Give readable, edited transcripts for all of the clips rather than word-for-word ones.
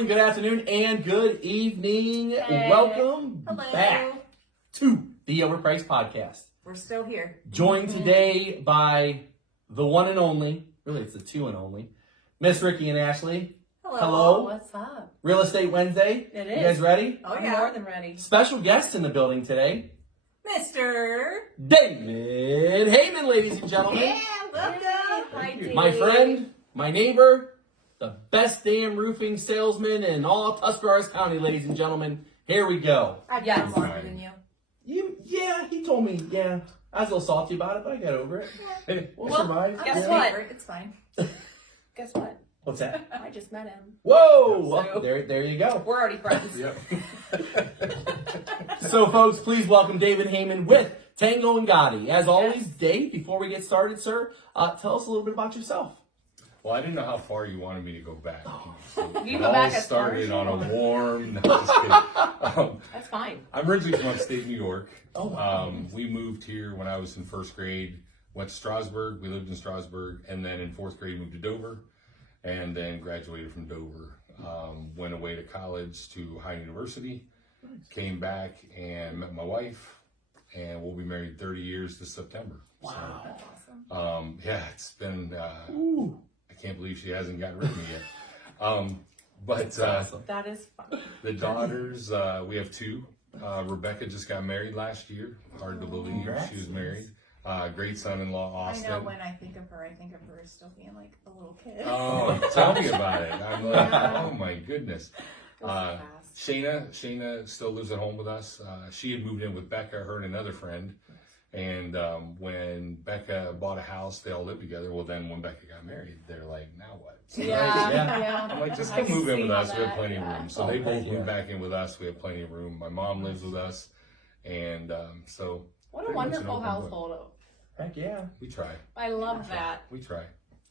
morning, good afternoon, and good evening. Hey. Welcome Hello. back to the Overpriced Podcast. We're still here. Joined today by the one and only, really it's the two and only, Miss Ricky and Ashley. Hello. What's up? Real Estate Wednesday. It You is. guys ready? Oh, I'm yeah. more than ready. Special guest in the building today, Mr. David Hayman, ladies and gentlemen. Yeah, welcome. Hi, Dave. My friend, my neighbor, the best damn roofing salesman in all Tuscarawas County, ladies and gentlemen. Here we go. I've Yes. done longer than you. Yeah, he told me, yeah. I was a little salty about it, but I got over it. We'll survive. guess I'm what? favorite. It's fine. Guess what? What's that? I just met him. Whoa! So- Well, there you go. We're already friends. So, folks, please welcome David Hayman with Tango Gatti. As always, Dave, before we get started, sir, tell us a little bit about yourself. Well, I didn't know how far you wanted me to go back. You It go all back as far started as you on a want. warm. No, just kidding. That's fine. I'm originally from upstate New York. Oh, wow. We moved here when I was in first grade. Went to Strasbourg. We lived in Strasbourg, and then in fourth grade moved to Dover, and then graduated from Dover. Went away to college to High University. Came back and met my wife, and we'll be married 30 years this September. Wow. That's awesome. Yeah, it's been. Ooh. I can't believe she hasn't gotten rid of me yet. But That's awesome. That is fun. the daughters, we have two. Rebecca just got married last year. Hard to believe Congrats. she was married. Great son-in-law, Austin. I know when I think of her as still being like a little kid. Oh, tell me about it. I'm like, oh my goodness. Goes fast. Shayna still lives at home with us. She had moved in with Becca, her and another friend. And when Becca bought a house, they all lived together. Well, then when Becca got married, they're like, now what? So Yeah. Yeah. Yeah. I'm like, just I come can move in see with how us. We have that- plenty yeah. of room. So Oh, they both heck yeah. moved back in with us. We have plenty of room. My mom lives with us. And so What a pretty much an wonderful open book. household. Heck yeah. We try. I love that. We try.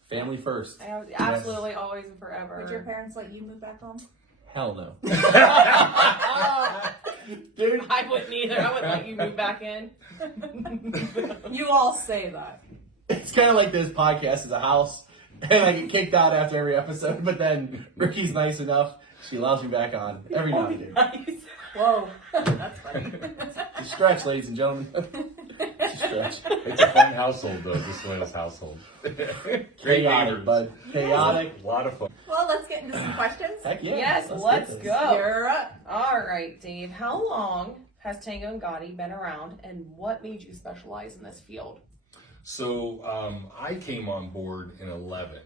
Family first. Absolutely, always and forever. Would your parents let you move back home? Hell no. Oh, Dude. I wouldn't either. I wouldn't let you move back in. You all say that. It's kind of like this podcast is a house, and I get kicked out after every episode, but then Ricky's nice enough. She allows me back on every now and then. Nice. Whoa. That's funny. Just stretch, ladies and gentlemen. Just stretch. It's a fun household, though, this Lattice household. Great Chaotic, neighbors. bud. Chaotic. A lot of fun. Well, let's get into some questions. Heck yeah. Yes, get let's this. go. You're up. All right, Dave. How long has Tango Gatti been around, and what made you specialize in this field? So I came on board in 11.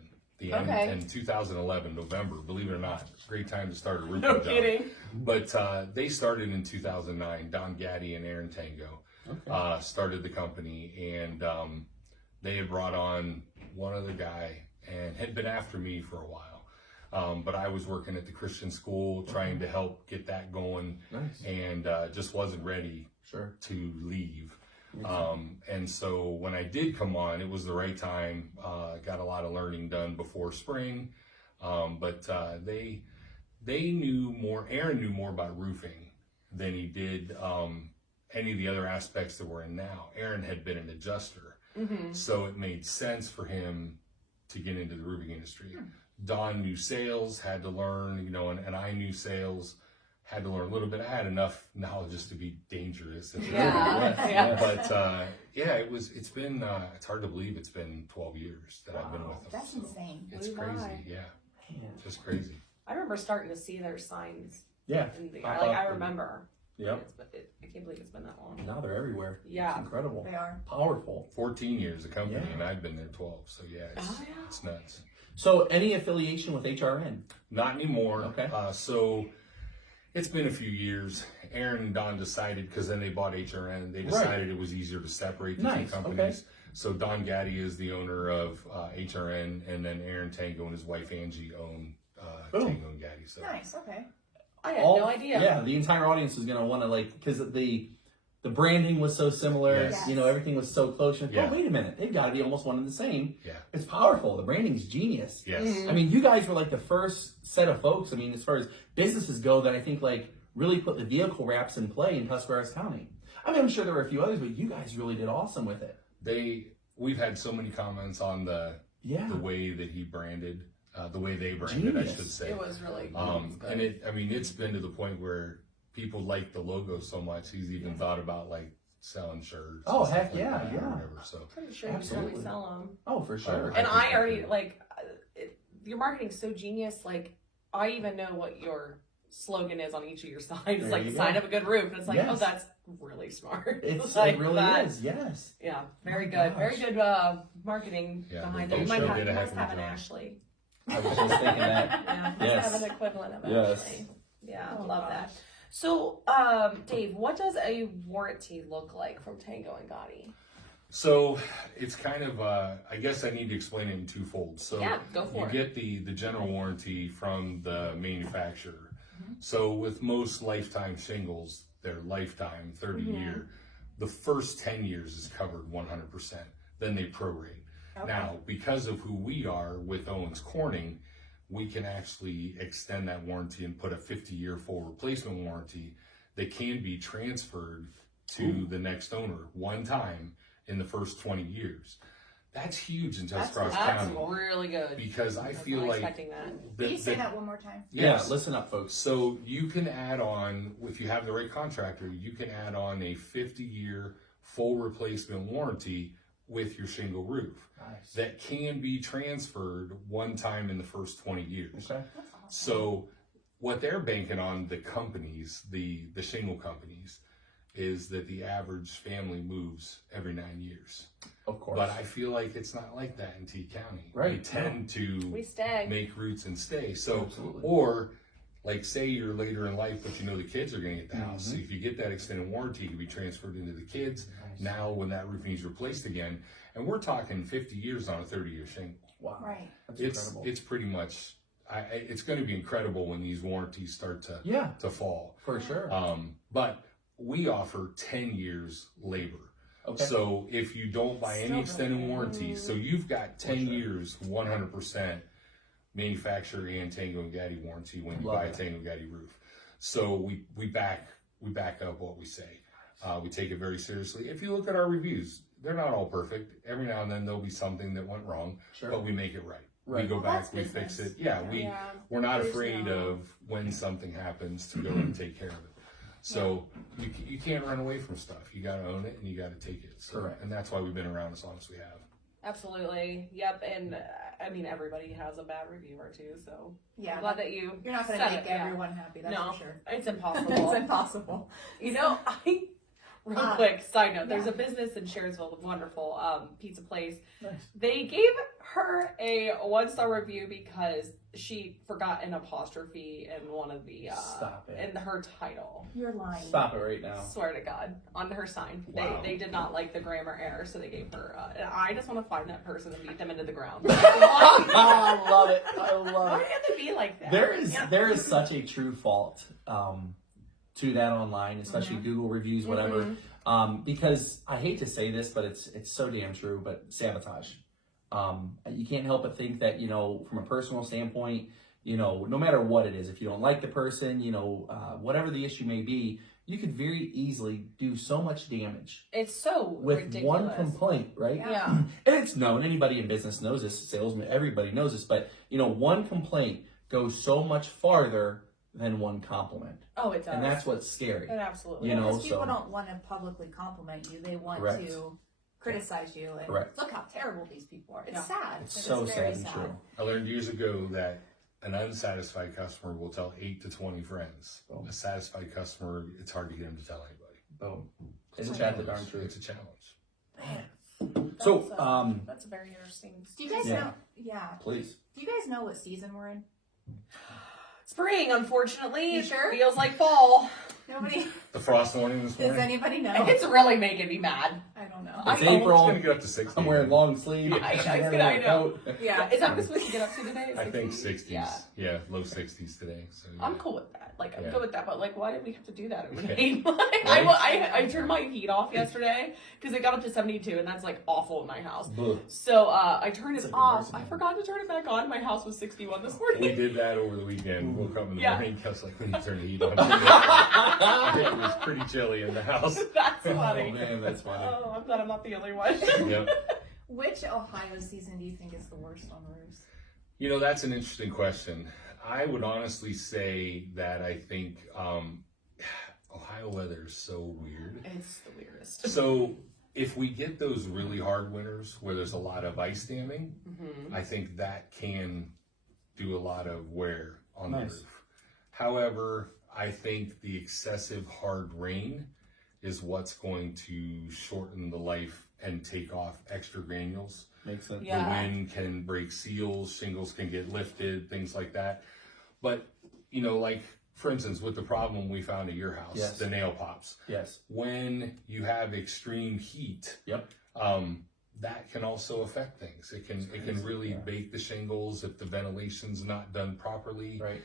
Okay. In 2011, November, believe it or not. Great time to start a roofing No job. kidding. But they started in 2009. Don Gatti and Aaron Tango started the company, and they had brought on one other guy and had been after me for a while. But I was working at the Christian school trying to help get that going, Nice. and just wasn't ready Sure. to leave. And so when I did come on, it was the right time. Got a lot of learning done before spring, but they knew more. Aaron knew more about roofing than he did any of the other aspects that we're in now. Aaron had been an adjuster, so it made sense for him to get into the roofing industry. Don knew sales, had to learn, and I knew sales. Had to learn a little bit. I had enough knowledge just to be dangerous. Yeah. But it's been it's hard to believe it's been 12 years that I've been with them. That's so insane. It's Blew crazy, by. yeah, Man. just crazy. I remember starting to see their signs. Yeah. In the, Pop like up I and- remember. Yep. I can't believe it's been that long. Now they're everywhere. Yeah. It's incredible. They are. Powerful. 14 years a company, Yeah. and I've been there 12. So yeah, Oh, yeah. it's nuts. So, any affiliation with HRN? Not anymore. Okay. So it's been a few years. Aaron and Don decided, because then they bought HRN, they decided it was easier to separate the Nice, two companies. So Don Gatti is the owner of HRN, and then Aaron Tango and his wife Angie own Boom. Tango and Gatti. So Nice. Okay. I had no idea. Yeah, the entire audience is gonna want to because the branding was so similar. Yes. Everything was so close. You're like, Yeah. oh, wait a minute, they've got to be almost one and the same. Yeah. It's powerful. The branding's genius. Yes. I mean, you guys were like the first set of folks. I mean, as far as businesses go, that I think really put the vehicle wraps in play in Tuscarawas County. I mean, I'm sure there were a few others, but you guys really did awesome with it. We've had so many comments on the Yeah. way that he branded. the way they brand it, I should say. It was really And it's been to the point where people like the logo so much, he's even thought about like selling shirts. Oh, and stuff heck like yeah, that or yeah. whatever, so. pretty sure Absolutely. you probably sell them. Oh, for sure. And think I so, already, too. like, your marketing's so genius. Like, I even know what your slogan is on each of your signs. There Like, you the go. sign of a good roof. And it's like, Yes. oh, that's really smart. It's, like it really that. is, yes. Yeah, very Oh my good. Very gosh. good marketing Yeah, behind they it. You sure might did a have, heck of a have an job. Ashley. I was just thinking that. Yeah, Yes. have an equivalent of Yes. Ashley. Yeah, Oh, love gosh. that. So, Dave, what does a warranty look like from Tango and Gatti? So it's kind of, I guess I need to explain it in twofold. So Yeah, go for you it. get the general warranty from the manufacturer. Mm-hmm. So with most lifetime shingles, they're lifetime, 30 Mm-hmm. year. The first 10 years is covered 100%. Then they prorate. Okay. Now, because of who we are with Owens Corning, we can actually extend that warranty and put a 50-year full replacement warranty that can be transferred to the next owner one time in the first 20 years. That's huge in Tuscarawas That's County really good. because I was feel not like expecting that. Can you say that one more time? Yes. Yeah, listen up, folks. So you can add on, if you have the right contractor, you can add on a 50-year full replacement warranty with your shingle roof Nice. that can be transferred one time in the first 20 years. Okay. That's awesome. So what they're banking on, the companies, the shingle companies, is that the average family moves every 9 years. Of course. But I feel like it's not like that in T County. Right. They tend to We stay. make roots and stay. So, Absolutely. or like say you're later in life, but you know the kids are going to get the house. Mhm. If you get that extended warranty, it can be transferred into the kids. Nice. Now, when that roof needs replaced again, and we're talking 50 years on a 30-year shingle. Wow. Right. That's It's incredible. it's pretty much. It's going to be incredible when these warranties start Yeah, to fall. for sure. But we offer 10 years labor. Okay. So if you don't buy any Still extended really good. warranty, so you've got 10 sure. years, 100% manufacturer and Tango and Gatti warranty when you Love buy a it. Tango and Gatti roof. So we back up what we say. We take it very seriously. If you look at our reviews, they're not all perfect. Every now and then there'll be something that went wrong, Sure. but we make it right. Right. We go Well, back, that's we fix business. it. Yeah, Yeah. we're not There's afraid no- of when something happens to go and take care of it. So you can't run away from stuff. You got to own it and you got to take it. So, Correct. And that's why we've been around as long as we have. Absolutely. Yep. And I mean, everybody has a bad review or two. So Yeah. I'm glad that you. You're not going said to make it, yeah. everyone happy, that's No, for sure. it's It's impossible. impossible. You know, real quick side note, there's yeah. a business in Sharesville, a wonderful pizza place. Nice. They gave her a 1-star review because she forgot an apostrophe in one of the Stop it. in her title. You're lying. Stop it right now. Swear to God, on her sign, Wow. they did not like the grammar error, so they gave her. And I just want to find that person and beat them into the ground. Why I love it. I love do it. you have to be like that? There is such a true fault to that online, especially Google reviews, whatever. Because I hate to say this, but it's so damn true. But sabotage. You can't help but think that, from a personal standpoint, no matter what it is, if you don't like the person, whatever the issue may be, you could very easily do so much damage It's so with ridiculous. one complaint, right? Yeah. And it's known, anybody in business knows this, salesman, everybody knows this, but one complaint goes so much farther than one compliment. Oh, it does. And that's what's scary. It absolutely. You know, Because people so- don't want to publicly compliment you. They want Correct. to criticize you and Correct. look how terrible these people are. It's Yeah. sad. It's but so very sad and true. I learned years ago that an unsatisfied customer will tell 8 to 20 friends. Boom. A satisfied customer, it's hard to get them to tell anybody. Boom. Isn't that the darn truth? It's a challenge. Man. So, That's very interesting. Do you guys Yeah. know? Yeah. please. Do you guys know what season we're in? Spring, unfortunately. You It sure? feels like fall. Nobody. The frost warning this Does morning. anybody know? It's really making me mad. I don't know. It's I know. It's April. going to get up to 60. I'm wearing long sleeves. I know, I'm it's wearing good, I a know. coat. Yeah. Is that what we're supposed to get up to today? I think 60s. Yeah. Yeah, low 60s today. So, yeah. I'm cool with that. Like, I'm Yeah. good with that. But, like, why did we have to do that overnight? Right? I turned my heat off yesterday because it got up to 72, and that's, like, awful in my house. Bleh. So I turned It's it like a off. nursing I home. forgot to turn it back on. My house was 61 this We morning. did that over the weekend. Woke up in the Yeah. morning. I was like, we need to turn the heat on. It was pretty chilly in the house. That's Oh funny. man, that's funny. Oh, I'm glad I'm not the only one. Yep. Which Ohio season do you think is the worst on roofs? You know, that's an interesting question. I would honestly say that I think Ohio weather is so weird. It's the weirdest. So if we get those really hard winters where there's a lot of ice damming, I think that can do a lot of wear on the roof. However, I think the excessive hard rain is what's going to shorten the life and take off extra granules. Makes sense. Yeah. The wind can break seals, shingles can get lifted, things like that. But, you know, like, for instance, with the problem we found at your house, Yes. the nail pops. Yes. When you have extreme heat, Yep. that can also affect things. It can really bake the shingles if the ventilation's not done properly. Right.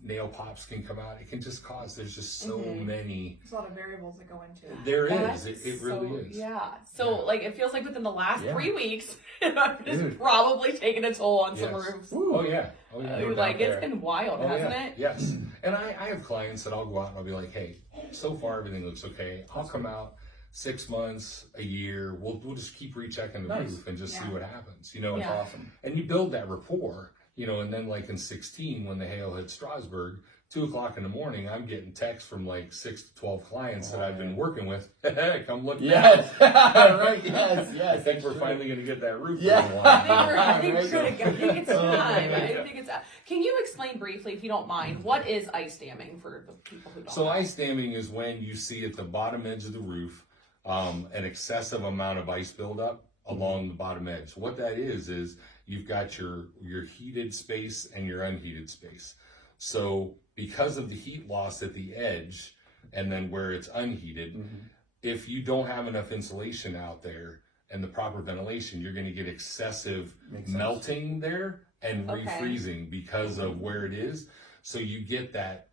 Nail pops can come out. It can just cause, there's just so many. There's a lot of variables that go into it. There That's is. It really is. Yeah. So, like, it feels like within the last Yeah. 3 weeks, I've just Dude. probably taken a toll on some Yes. roofs. Oh yeah. Oh yeah. No Like, doubt it's there. been wild, Oh, hasn't yeah. it? Yes. And I have clients that I'll go out and I'll be like, hey, so far everything looks okay. I'll come out 6 months, a year. We'll just keep rechecking the Nice. roof and just see Yeah. what happens. You know, Yeah. Awesome. and you build that rapport. You know, and then like in 16, when the hail hit Strasburg, 2:00 in the morning, I'm getting texts from like 6 to 12 clients that I've been working with. Come look. Yes. Right. Yes. Yes. I think we're finally going to get that roof. Yeah. in line. I think Right. it's time. I Yeah. think it's. Can you explain briefly, if you don't mind, what is ice damming for the people who don't So know? ice damming is when you see at the bottom edge of the roof an excessive amount of ice buildup along the bottom edge. What that is you've got your heated space and your unheated space. So because of the heat loss at the edge and then where it's unheated, if you don't have enough insulation out there and the proper ventilation, you're going to get excessive Makes sense. melting there and Okay. refreezing because of where it is. So you get that.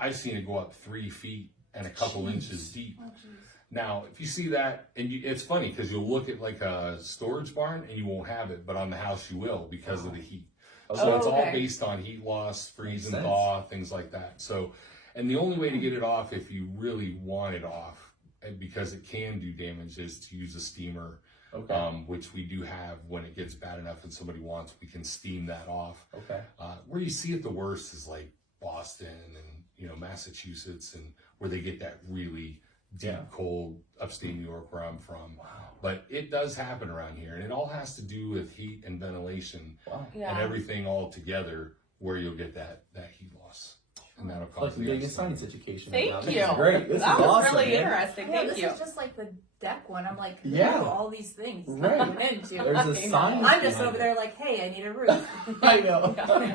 I've seen it go up 3 feet and a couple inches deep. Oh, jeez. Now, if you see that, and it's funny because you'll look at like a storage barn and you won't have it, but on the house you will because of the heat. So it's all okay. based on heat loss, freeze and Makes thaw, things like that. So, and the only way to get it off if you really want it off, and because it can do damage, is to use a steamer, Okay. which we do have when it gets bad enough and somebody wants, we can steam that off. Okay. Where you see it the worst is like Boston and, you know, Massachusetts, and where they get that really deep, Yeah. cold upstate New York where I'm from. But it does happen around here, and it all has to do with heat and ventilation Wow. Yeah. and everything all together where you'll get that heat loss. And that'll cause Like the the biggest ice. science education. Thank This you. is great. This That is was awesome. really man. interesting. Yeah, Thank this you. is just like the deck one. I'm like, Yeah. ooh, all these things Right. I'm into. There's a science. I'm just behind over it. there like, hey, I need a roof. I know.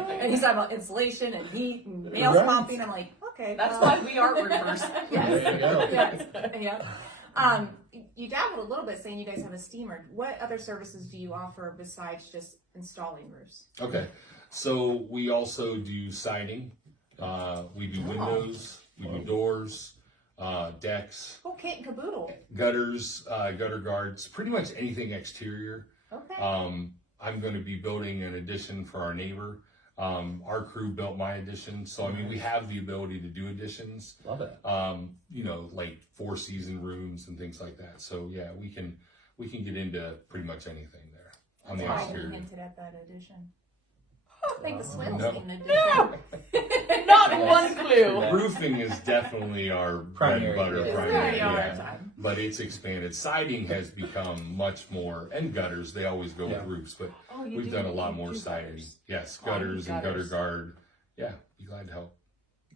And he's talking about insulation and heat and nails Right. popping. I'm like, okay. That's well. why we are roofers. There you go. Yes. Yeah. You dabbled a little bit saying you guys have a steamer. What other services do you offer besides just installing roofs? Okay. So we also do siding. We do Oh. windows. We do doors, decks, Oh, kit and caboodle. gutters, gutter guards, pretty much anything exterior. Okay. I'm going to be building an addition for our neighbor. Our crew built my addition. So, I mean, we have the ability to do additions, Love it. you know, like 4-season rooms and things like that. So yeah, we can get into pretty much anything there on the That's why he exterior. hinted at that addition. I think the swim's No. need an addition. Not Yes. one clue. Roofing is definitely our bread and Primary, butter. yeah. It's Primary, very all yeah. our time. But it's expanded. Siding has become much more, and gutters. They always go Yeah. with roofs, but Oh, you we've do- done a lot you more do siding. gutters. Yes, Oh, gutters and gutter gutters. guard. Yeah, be glad to help.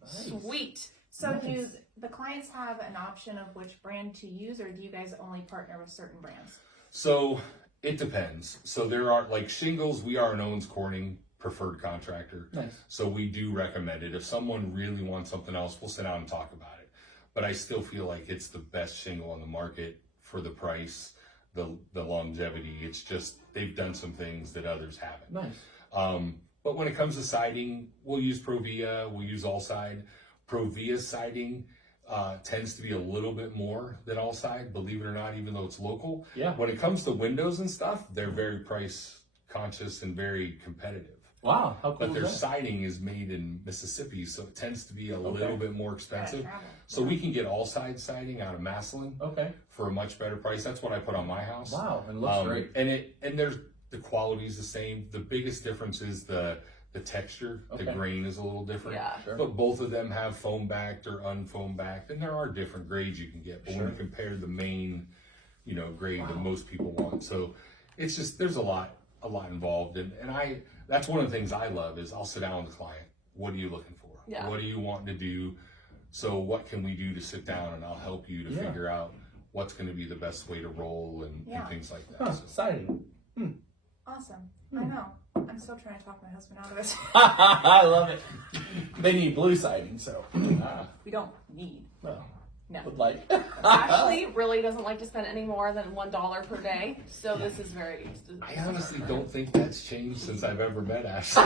Nice. Sweet. So Nice. do the clients have an option of which brand to use, or do you guys only partner with certain brands? So it depends. So there are like shingles. We are an Owens Corning preferred contractor. Nice. So we do recommend it. If someone really wants something else, we'll sit down and talk about it. But I still feel like it's the best shingle on the market for the price, the longevity. It's just they've done some things that others haven't. Nice. But when it comes to siding, we'll use Provia. We'll use Allside. Provia siding tends to be a little bit more than Allside, believe it or not, even though it's local. Yeah. When it comes to windows and stuff, they're very price conscious and very competitive. Wow. How cool But their is that? siding is made in Mississippi, so it tends to be a little bit more expensive. Travel. So we can get Allside siding out of Massillon Okay. for a much better price. That's what I put on my house. Wow. It looks great. And there's the quality is the same. The biggest difference is the texture. Okay. The grain is a little different. Yeah. Sure. But both of them have foam backed or unfoam backed, and there are different grades you can get. But when Sure. you compare the main, grade that Wow. most people want, so it's just there's a lot involved, and that's one of the things I love is I'll sit down with the client. What are you looking for? Yeah. What do you want to do? So what can we do to sit down and I'll help you to Yeah. figure out what's going to be the best way to roll and things like that. Huh, So- exciting. Awesome. I know. I'm still trying to talk my husband out of it. I love it. They need blue siding, so. We don't need. Well, No. would like. Ashley really doesn't like to spend any more than $1 per day, so this is very. I honestly don't think that's changed since I've ever met Ashley.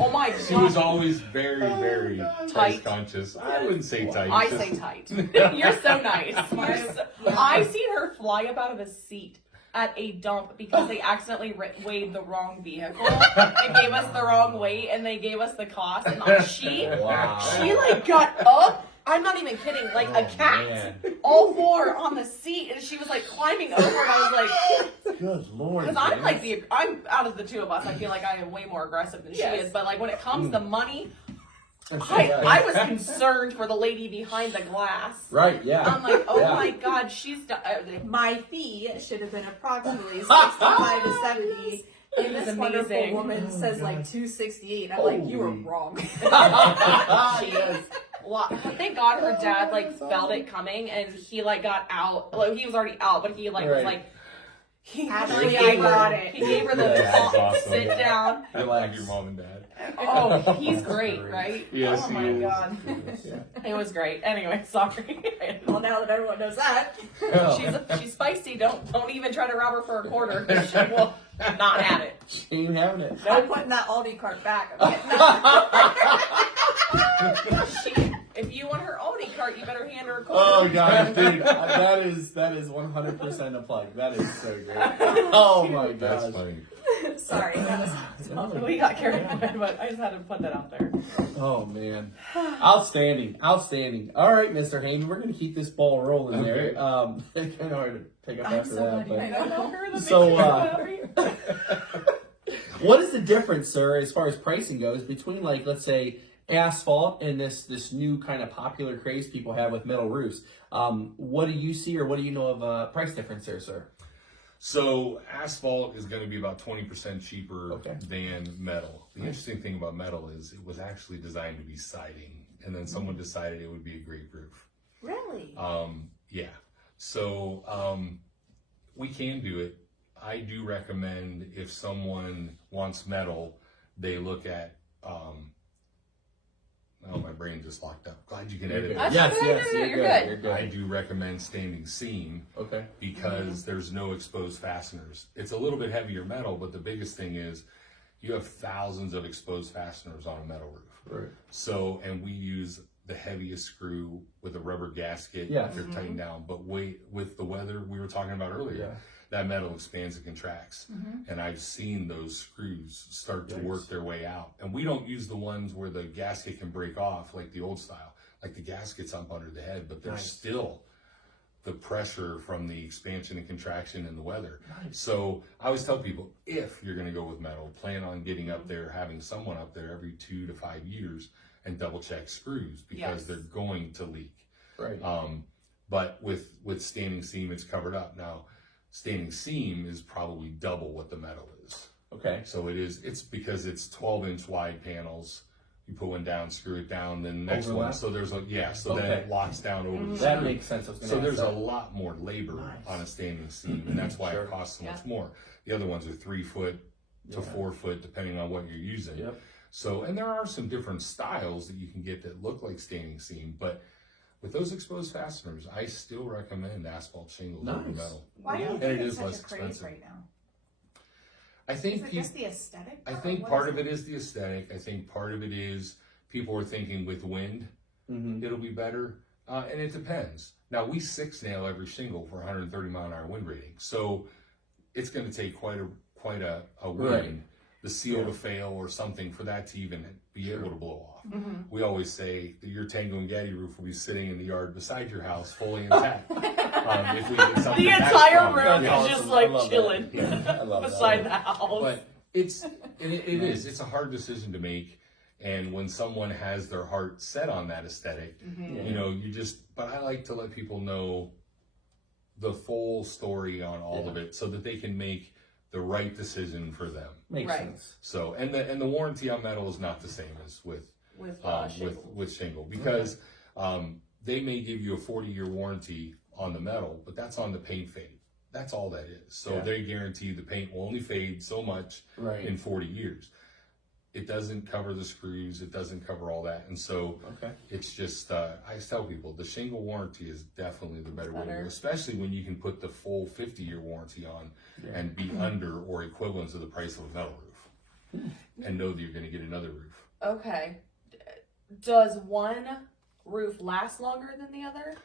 Oh my god! She was always very, very price Tight. conscious. I wouldn't say tight. I just- say tight. You're so nice. I seen her fly up out of a seat at a dump because they accidentally weighed the wrong vehicle and gave us the wrong weight, and they gave us the cost. And she like got up. I'm not even kidding, like a cat, man. all four on the seat, and she was like climbing over, and I was like, Good lord. because I'm like James. I'm out of the two of us, I feel like I am way more aggressive than she Yes. is. But like when it comes to money, I'm so I glad. was concerned for the lady behind the glass. Right, yeah. I'm like, oh Yeah. my god, she's My fee should have been approximately 65 to 70. And It was this wonderful amazing. woman Oh, says like 268. I'm like, you were Holy. wrong. Yes. well, thank God her dad like felt it coming, and he like got out. Like he was already out, but he like was Right. like. He Ashley, gave I her- got it. He gave her the That's awesome. sit down. I like your mom and dad. Oh, he's That's great, great. right? Yes, oh he my is. god, Yeah. it was great. Anyway, sorry. Well, now that everyone knows that, She's feisty. Don't even try to rob her for a quarter. 'Cause she will not have it. She ain't having it. I'm putting that Aldi cart back. I'm getting that. If you want her Aldi cart, you better hand her a quarter. Oh god, dude, that is 100% a plug. That is so great. Oh my That's gosh. funny. Sorry, that was We got carried away, but I just had to put that out there. Oh man, outstanding. All right, Mr. Hayman, we're gonna keep this ball rolling Okay. there. It's kind of hard to pick up I'm after so that. glad you But know. So, what is the difference, sir, as far as pricing goes, between like let's say asphalt and this new kind of popular craze people have with metal roofs? What do you see, or what do you know of price difference there, sir? So asphalt is going to be about 20% cheaper Okay. than metal. The interesting thing about metal is it was actually designed to be siding, and then someone decided it would be a great roof. Really? Yeah. So we can do it. I do recommend if someone wants metal, they look at. Oh, my brain just locked up. Glad you can edit it. That's Yes, good. yes, You're you're good. good. You're I good. do recommend standing seam Okay. because there's no exposed fasteners. It's a little bit heavier metal, but the biggest thing is you have thousands of exposed fasteners on a metal roof. Right. So, and we use the heaviest screw with a rubber gasket. Yeah. They're tightened down. But with the weather we were talking about earlier, Yeah. that metal expands and contracts. And I've seen those screws start to Yikes. work their way out. And we don't use the ones where the gasket can break off like the old style. Like the gasket's up under the head, but there's Nice. still the pressure from the expansion and contraction in the weather. Nice. So I always tell people, if you're going to go with metal, plan on getting up there, having someone up there every 2 to 5 years and double check screws because Yes. they're going to leak. Right. But with standing seam, it's covered up. Now, standing seam is probably double what the metal is. Okay. So it's because it's 12-inch wide panels. You put one down, screw it down, then the next one. Overlap? So there's so then Okay. it locks down over the That screw. makes sense. I was gonna So ask there's that. a lot more labor Nice. on a standing seam, and that's why Sure. it costs so much Yeah. more. The other ones are 3 foot to Yeah. 4 foot, depending on what you're using. Yep. So, and there are some different styles that you can get that look like standing seam, but with those exposed fasteners, I still recommend asphalt shingles over Nice. metal. Why do you And think it it's is such less a craze expensive. right now? I Is think it just the aesthetic? I part, or think what part is of it is the aesthetic. I think part of it is people are thinking with wind, Mm-hmm. it'll be better. And it depends. Now, we 6-nail every shingle for 130 mile an hour wind rating. So it's going to take quite a wind, Right. the seal Yeah. to fail or something for that to even be able to blow off. Mm-hmm. We always say that your Tango Gatti roof will be sitting in the yard beside your house fully intact. If we get something The that's entire strong. room That's is just awesome. like I love chilling that. I love that. beside the house. But it is. It's a hard decision to make. And when someone has their heart set on that aesthetic, Mm-hmm. you know, but I like to let people know the full story on all of it so that they can make the right decision for them. Makes Right. sense. So, and the warranty on metal is not the same as with shingle because they may give you a 40-year warranty on the metal, but that's on the paint fade. That's all that is. So they guarantee the paint will only fade so much in 40 years. It doesn't cover the screws. It doesn't cover all that. And so it's just, I just tell people the shingle warranty is definitely the better way to go, especially when you can put the full 50-year warranty on and be under or equivalent to the price of a metal roof and know that you're going to get another roof. Okay. Does one roof last longer than the other?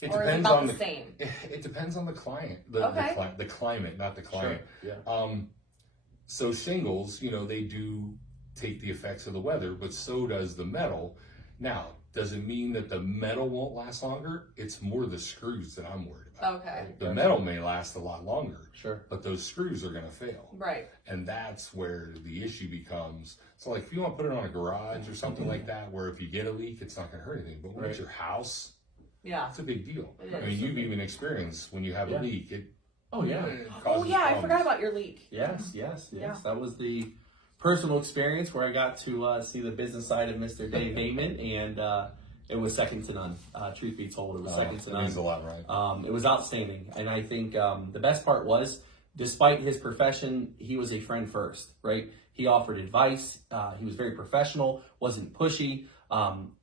It Or is it depends about on the same? It depends on the client, the climate, not the client. Sure. Yeah. So shingles, you know, they do take the effects of the weather, but so does the metal. Now, does it mean that the metal won't last longer? It's more the screws that I'm worried about. Okay. The metal may last a lot longer, Sure. but those screws are going to fail. Right. And that's where the issue becomes. So like if you want to put it on a garage or something like that, where if you get a leak, it's not going to hurt anything. But when it's your house, Yeah. it's a big deal. It I mean, you've even experienced when you have a leak, Oh yeah. it Oh causes yeah, I problems. forgot about your leak. Yes. Yes. Yes. Yeah. That was the personal experience where I got to see the business side of Mr. Dave Hayman, and it was second to none. Truth be told, it was second to That none. means a lot, right? It was outstanding, and I think the best part was, despite his profession, he was a friend first, right? He offered advice. He was very professional, wasn't pushy.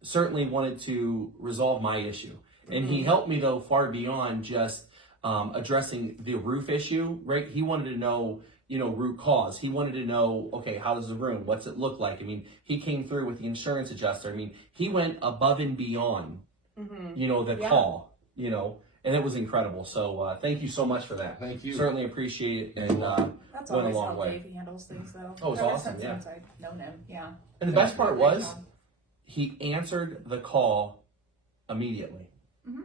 Certainly wanted to resolve my issue, and he helped me though far beyond just addressing the roof issue, right? He wanted to know, you know, root cause. He wanted to know, okay, how does the room? What's it look like? I mean, he came through with the insurance adjuster. I mean, he went above and beyond, you know, the call, you know, and it was incredible. So thank you so much for that. Thank you. Certainly appreciate it, and That's went a always long how way. Dave handles things, though. Oh, it's Ever awesome, since- yeah. Since I've known him, yeah. And the best part Great was, job. he answered the call immediately.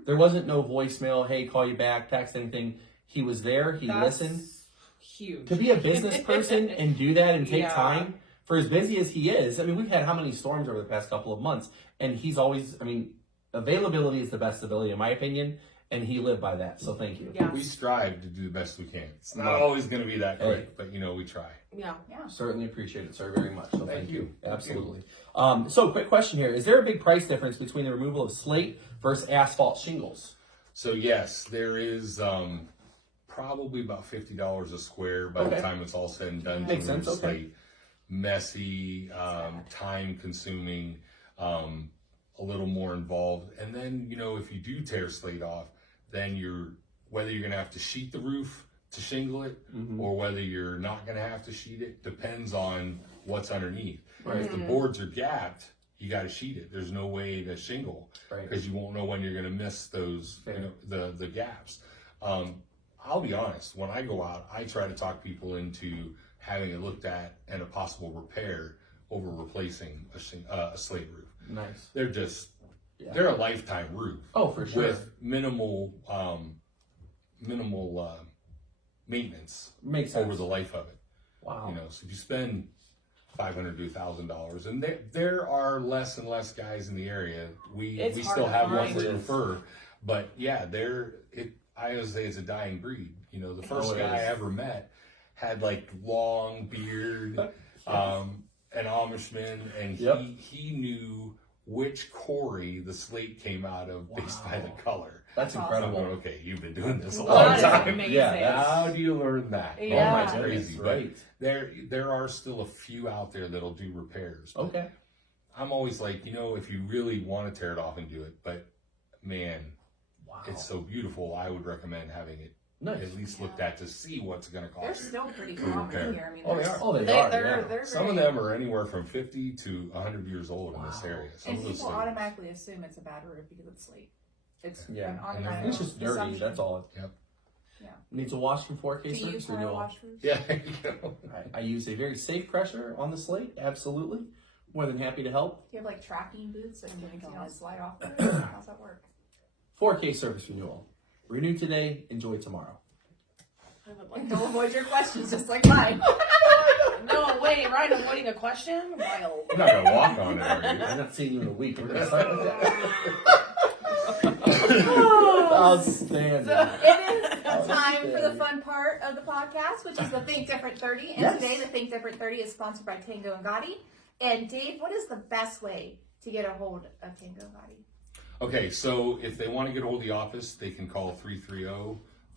There wasn't no voicemail, hey, call you back, text, anything. He was there, he listened. Huge. To be a business person and do that and take Yeah. time, for as busy as he is, I mean, we've had how many storms over the past couple of months, and he's always, I mean, availability is the best ability in my opinion, and he lived by that, so thank you. Yeah. We strive to do the best we can. It's not Love it. always going to be that quick, but you know, we try. Yeah. Certainly appreciate it, sir, very much. So thank you. Thank Absolutely. So, quick question here. Is there a big price difference between the removal of slate versus asphalt shingles? So yes, there is probably about $50 a square by the time it's all said and done. Makes to remove sense, okay. slate. Messy, time consuming, a little more involved. And then, you know, if you do tear slate off, then whether you're going to have to sheet the roof to shingle it or whether you're not going to have to sheet it depends on what's underneath. Right. If the boards are gapped, you got to sheet it. There's no way to shingle because you won't know when you're going to miss those, you know, the gaps. I'll be honest, when I go out, I try to talk people into having it looked at and a possible repair over replacing a slate roof. Nice. They're just, they're a lifetime roof. Oh, for sure. With minimal maintenance Makes sense. over the life of it. Wow. You know, so if you spend $500 to $1,000, and there are less and less guys in the area. We It's hard still to have one find. to refer, but yeah, I always say it's a dying breed. You know, the first it guy I is. ever met had like long beard, an Amishman, and he knew which quarry the slate came out of based by the color. That's That's incredible. I'm going, okay, you've been doing this a That long is time. amazing. Yeah, How do you learn that? Yeah. Oh my, it's goodness, crazy. right. But there are still a few out there that'll do repairs. Okay. I'm always like, you know, if you really want to tear it off and do it, but man, it's so beautiful. I would recommend having it at least looked at to see what's going to They're cost. still pretty common here. I mean, Oh, they there's- are. Oh, they They're, are. Yeah. they're Some of great. them are anywhere from 50 to 100 years old in this area. Some And of those people things. automatically assume it's a bad roof because it's slate. It's an And automatic It's just dirty. assumption. That's all. Yep. Yeah. Needs a wash from 4K Do you service want to renewal. wash roofs? Yeah, there you go. I use a very safe pressure on the slate. Absolutely. More than happy to help. Do you have like tracking boots so you can slide off? How's that work? 4K service renewal. renew today, enjoy tomorrow. I would like Don't avoid your questions, just like mine. No, wait, Ryan, avoiding a question? Wild. I'm not gonna walk on it, are you? I'm not seeing you in a week. We're gonna start with that. Outstanding. It is time for the fun part of the podcast, which is the Think Different 30. And Yes. today, the Think Different 30 is sponsored by Tango Gatti. And Dave, what is the best way to get a hold of Tango Gatti? Okay, so if they want to get a hold of the office, they can call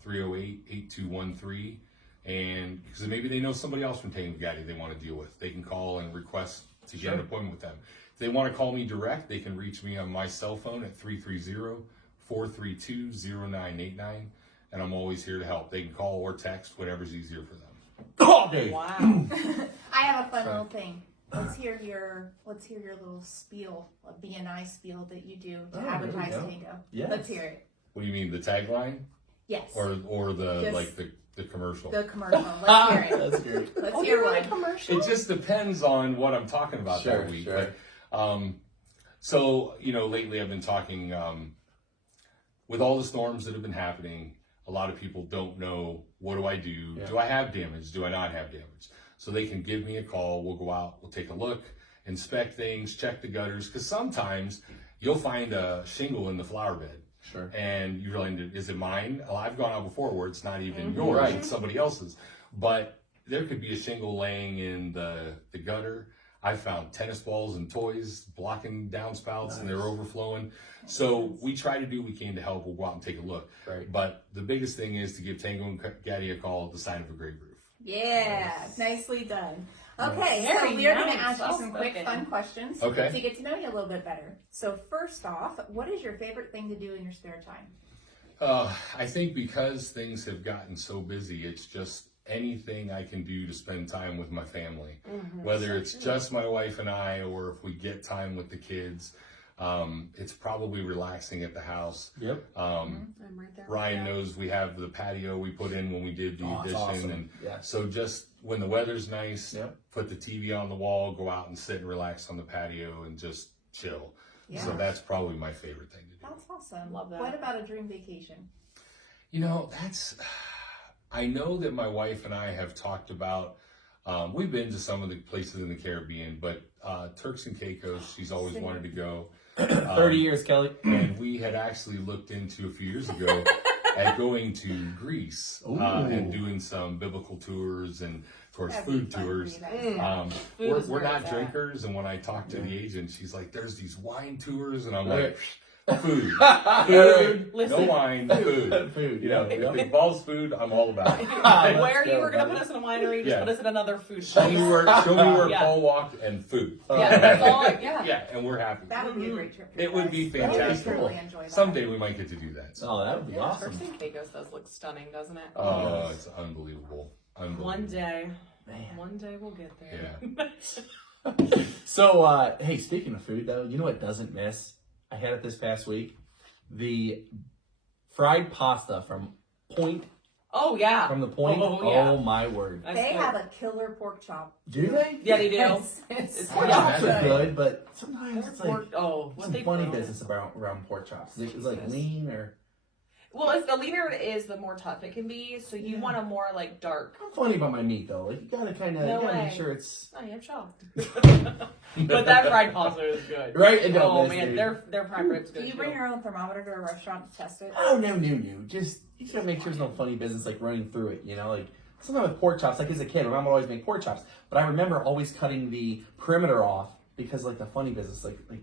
330-308-8213. And because maybe they know somebody else from Tango Gatti they want to deal with, they can call and request to get an appointment with them. If they want to call me direct, they can reach me on my cell phone at 330-432-0989. And I'm always here to help. They can call or text, whatever's easier for them. Oh, Dave. Wow. I have a fun little thing. Let's hear your little spiel, a BNI spiel that you do to Oh, advertise there we go. Tango. Yes. Let's hear it. What do you mean, the tagline? Yes. Or the Just- like the commercial? The commercial. Let's hear it. That's great. Let's Oh, hear you're in a one. commercial? It just depends on what I'm talking about Sure, that week. sure. But, so, lately I've been talking, with all the storms that have been happening, a lot of people don't know, what do I do? Yeah. Do I have damage? Do I not have damage? So they can give me a call. We'll go out, we'll take a look, inspect things, check the gutters. Because sometimes you'll find a shingle in the flower bed. Sure. And you're like, is it mine? Well, I've gone out before where it's not even yours, Right. it's somebody else's. But there could be a shingle laying in the gutter. I found tennis balls and toys blocking downspouts and they're overflowing. So we try to do what we can to help. We'll go out and take a look. Right. But the biggest thing is to give Tango Gatti a call at the sign of a great roof. Yeah, nicely done. Okay, so Very we are going to nice. ask you some quick, Well-spoken. fun questions Okay. to get to know you a little bit better. So first off, what is your favorite thing to do in your spare time? I think because things have gotten so busy, it's just anything I can do to spend time with my family. Whether it's just my wife and I, or if we get time with the kids, it's probably relaxing at the house. Yep. I'm right there. Ryan knows we have the patio we put in when we did the Oh, it's addition. awesome. And Yeah. so just when the weather's nice, Yep. put the TV on the wall, go out and sit and relax on the patio and just chill. Yeah. So that's probably my favorite thing to do. That's awesome. Love that. What about a dream vacation? I know that my wife and I have talked about, we've been to some of the places in the Caribbean, but Turks and Caicos, she's always wanted to go. 30 years, Kelly. And we had actually looked into a few years ago at going to Greece and doing some biblical tours and, of course, That'd be food fun for tours. you guys. Food We're is where not it's at. drinkers, and when I talked to the agent, she's like, "There's these wine tours," and I'm Right. like, "Food, food, no Listen. wine, food." Food, You know, yeah, if yeah. it involves food, I'm all about it. Where you were going to buddy. put us in a winery, just Yeah. put us in another food Show me place. where Yeah. Paul walked and food. Yeah, that's all. Yeah. Yeah, and we're happy. That would be a great trip. for It you would guys. be I would fantastic. truly enjoy that. Someday we might get to do that. Oh, that would be awesome. Turks and Caicos does look stunning, doesn't it? Oh, it's unbelievable. One day. Man. One day we'll get there. Yeah. So, hey, speaking of food, though, you know what doesn't miss? I had it this past week. The fried pasta from Point, Oh, yeah. from the Point. Oh, yeah. Oh, my word. That's They good. have a killer pork chop. Do they? Yeah, they do. It's Pork Yeah. chops are good, but sometimes it's like Pork- oh, what some they funny put on it. business around pork chops. Is it like lean or? Well, it's the leaner it is, the more tough it can be. So you want a more like dark. I'm funny about my meat though. Like you gotta kind of No make way. sure it's I am shocked. But that fried pasta is good. right. And don't Oh miss, man, dude. their prime rib's Do good. you bring your own thermometer to a restaurant to test it? Oh no. Just you gotta make sure there's no funny business like running through it. You know, like sometimes with pork chops. Like as a kid, my mom would always make pork chops, but I remember always cutting the perimeter off because like the funny business, like you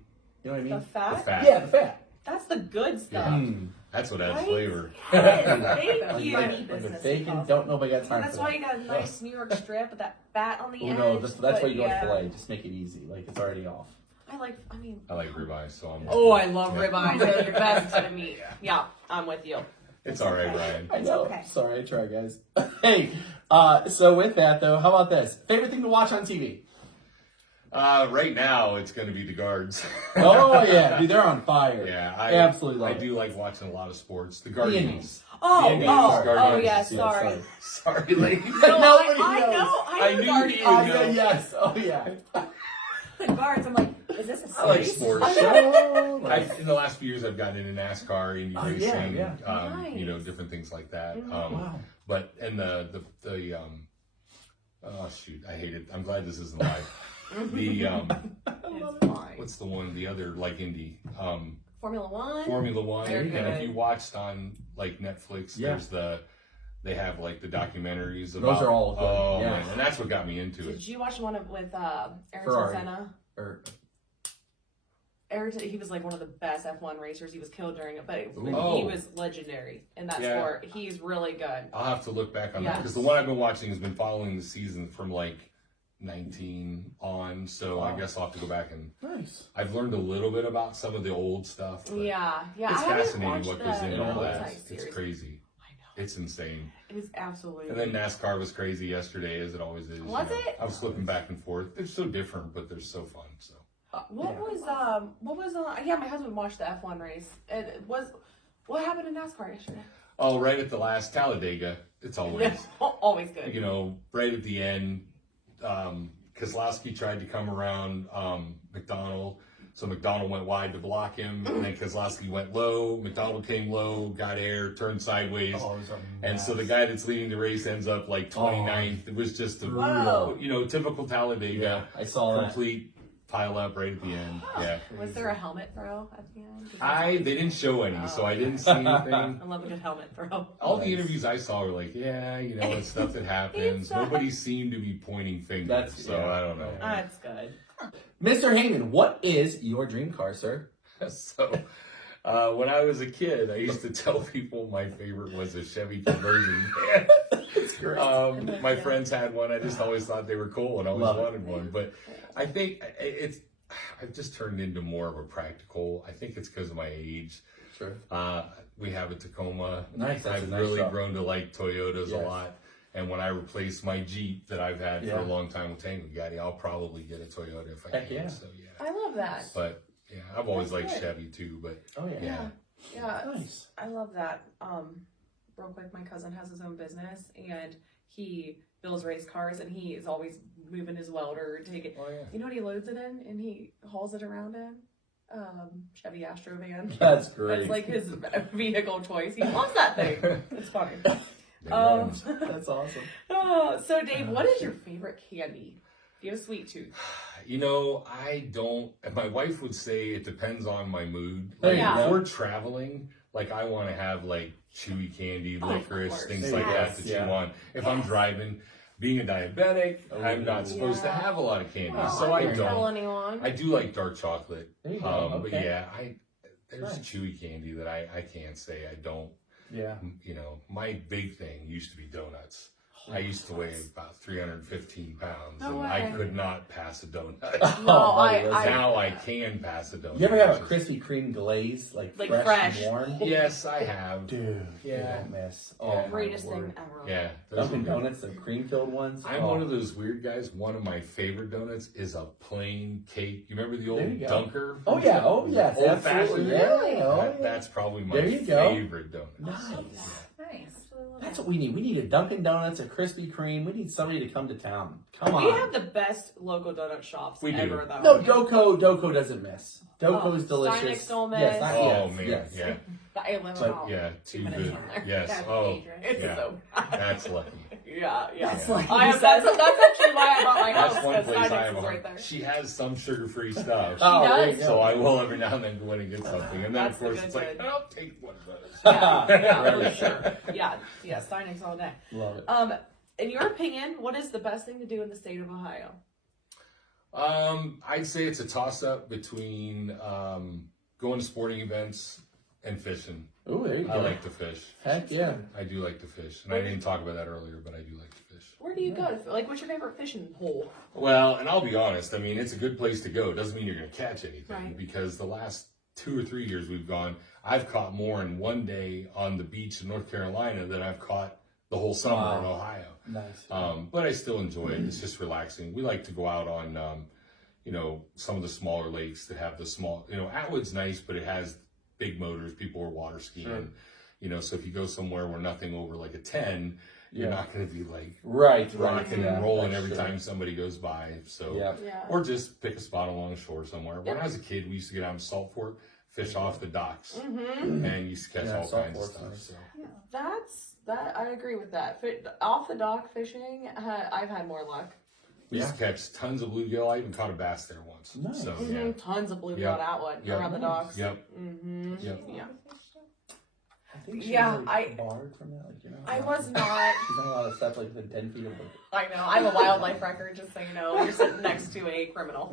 know what I mean? The fat? The fat. Yeah, the fat. That's the good stuff. Mm. That's what adds Right? flavor. Yes, The thank you. funny Like business. the bacon, involved. don't nobody got time That's for why that. you got a nice New York strip with that fat on the Oh edge. no, that's why but you go with yeah. filet. Just make it easy. Like it's already off. I mean. I like ribeye, so I'm. Oh, I love Yeah. ribeyes. They're the best cut of meat. Yeah, I'm with you. It's all right, Ryan. I know. okay. Sorry, I try, guys. Hey, so with that though, how about this? Favorite thing to watch on TV? Right now, it's going to be the Guards. Oh yeah, dude, they're on fire. Yeah, I absolutely love I it. do like watching a lot of sports. The The Guardians. Indies. Oh, Indians, oh, Guardians. yeah, Yeah, sorry. Sorry, ladies. No, Nobody I knows. know. I I knew know. you Oh know. yeah, yes. Oh yeah. The guards, I'm like, Is this a I like series? sports. In the last few years, I've gotten into NASCAR, Indy racing, Nice. different things like that. Wow. But and oh shoot, I hate it. I'm glad this isn't live. The It's fine. what's the one? The other like Indy, Formula One? Formula One. Very And if good. you watched on like Netflix, Yeah. they have like the documentaries about. Those are all good. Oh Yeah. man, and that's what got me into it. Did you watch one with Ayrton Ferrari. Senna? Or, Ayrton, he was like one of the best F1 racers. He was killed during it, but Oh. he was legendary in that Yeah. sport. He's really good. I'll have to look back on that Yes. because the one I've been watching has been following the season from like 19 on. So I Wow. guess I'll have to go back and nice. I've learned a little bit about some of the old stuff. But Yeah. it's I haven't fascinating watched what goes the into all Overpriced that. It's series. crazy. I know. It's insane. It was absolutely. And then NASCAR was crazy yesterday, as it always is. Was it? I was flipping back and forth. They're so different, but they're so fun. So What was yeah, my husband watched the F1 race. What happened in NASCAR yesterday? oh, right at the last Talladega, it's always Always good. right at the end. Kozlowski tried to come around McDonald, so McDonald went wide to block him, and then Kozlowski went low. McDonald came low, got air, turned sideways. Oh, it was a And so the mess. guy that's leading the race ends up like 29th. It was just a Whoa. typical Talladega. Yeah, I saw that. Complete pile up right at the end. Yeah. Was there a helmet throw at the end? They didn't show any, so I didn't see anything. I love a good helmet throw. All the Nice. interviews I saw were like, it's stuff that happens. Nobody seemed to be pointing fingers, I don't know. That's good. Mr. Hayman, what is your dream car, sir? So, when I was a kid, I used to tell people my favorite was a Chevy conversion. That's great. My friends had one. I just always thought they were cool and always Love it. wanted one. But I think I've just turned into more of a practical. I think it's because of my age. Sure. We have a Tacoma. Nice. That's I've a nice really truck. grown to like Toyotas a Yes. lot. And when I replace my Jeep that I've had for Yeah. a long time with Tango Gatti, I'll probably get a Toyota if I Heck can. yeah. So yeah. I love that. But yeah, I've always That's liked good. Chevy too. But Oh, yeah. yeah. Yeah, Nice. I love that. Real quick, my cousin has his own business and he builds race cars and he is always moving his welder and taking. Oh yeah. You know what he loads it in and he hauls it around in? Chevy Astro van. That's great. That's like his vehicle choice. He loves that thing. It's funny. That's awesome. So Dave, what is your favorite candy? Do you have a sweet tooth? I don't. My wife would say it depends on my mood. There Like, you if go. we're traveling, like I want to have like chewy candy, Oh, of licorice, course. things There like you that go. to Yeah. chew on. If I'm driving, being a diabetic, I'm not supposed to Yeah. have a lot of candy, Oh, so I wouldn't tell don't. anyone. I do like dark chocolate, There you go. but Okay. yeah, there's Nice. chewy candy that I can't say I don't. Yeah. My big thing used to be donuts. I used to weigh about 315 pounds, No and I way. could not pass a donut. No, buddy, I- that's- Now I can pass a donut. You ever have a Krispy Kreme glaze, like fresh, fresh. and warm? Yes, I have. Dude, Yeah. you don't miss. Yeah. Oh, my Greatest word. thing ever. Yeah. those Dunkin' are good. Donuts, the cream-filled ones. I'm Oh. one of those weird guys. One of my favorite donuts is a plain cake. You remember the There old you go. Dunker? Oh yeah, oh yes, Old absolutely. fashioned. Yeah, oh, yeah. That's probably my There you go. favorite donut. Nice. Nice. That's what we need. We need a Dunkin' Donuts, a Krispy Kreme. We need somebody to come to town. Come on. We have the best local donut shops We do. ever, though. No, Doko doesn't miss. Doko's Oh, delicious. Steinnick's don't miss. Yes, I, Oh yes, man, yes. yeah, I live But- out. yeah, too 2 minutes good. from there. Yes. That's Oh, dangerous. It's Yeah. so that's lucky. yeah. That's Yeah. like That's actually why I bought my house. That's one because place I Steinnick's have. is right there. She has some sugar-free stuff. Oh, there you does. go. So I will every now and then go in and get something, and then That's of course the it's good like, I'll take one of those. Yeah, for Right. sure. Yeah, Steinnick's all day. Love it. In your opinion, what is the best thing to do in the state of Ohio? I'd say it's a toss-up between going to sporting events and fishing. Oh, there you go. I like to fish. Heck yeah. I do like to fish, and I didn't talk about that earlier, but I do like to fish. Where do you go? Like, what's your favorite fishing hole? Well, and I'll be honest. I mean, it's a good place to go. It doesn't mean you're going to catch anything Right. because the last 2 or 3 years we've gone, I've caught more in one day on the beach in North Carolina than I've caught the whole summer in Ohio. Nice. But I still enjoy it. It's just relaxing. We like to go out on, some of the smaller lakes that have the small, Atwood's nice, but it has big motors. People are water skiing. Sure. So if you go somewhere where nothing over like a 10, You're not going to be like right, rocking and rolling that's every true. time somebody goes by. So, Yeah. or just pick a spot along the shore somewhere. When I was a kid, we used to get out in Saltport, fish off the docks, and used to catch all kinds of stuff. So. That I agree with that. Off the dock fishing, I've had more luck. We used to catch tons of bluegill. I even caught a bass there once. Nice. So Tons of bluegill Yep. out Yep. around the docks. Yep. Yeah. I think she Yeah, was, like, barred from that. Like, you know, I was not. She's done a lot of stuff like the 10 feet of I know. I have a wildlife record, just so you know. You're sitting next to a criminal.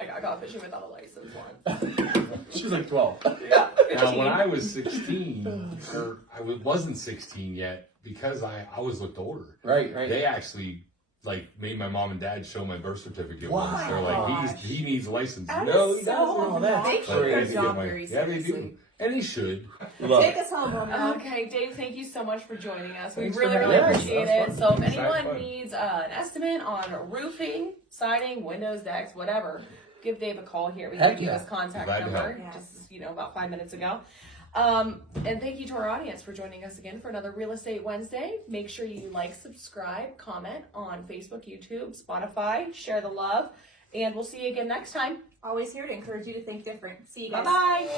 I got caught fishing without a license once. She was like 12. Yeah. Now, when I was 16, or I wasn't 16 yet, because I always looked older. Right. They actually made my mom and dad show my birth certificate. Wow. Once. They're like, he needs a license. That No, is he so doesn't. that's They keep But I their had to get job my- very Yeah, they seriously. do. And he should. Love Take it. us home, Romeo. Okay, Dave, thank you so much for joining us. Thanks We for really, having really us. appreciate That it. was So if fun. anyone Fun. needs an estimate on roofing, siding, windows, decks, whatever, give Dave a call here. We Heck can give you yeah. his contact Glad to number help. just about 5 minutes ago. And thank you to our audience for joining us again for another Real Estate Wednesday. Make sure you like, subscribe, comment on Facebook, YouTube, Spotify, share the love, and we'll see you again next time. Always here to encourage you to think different. See you guys. Bye-bye.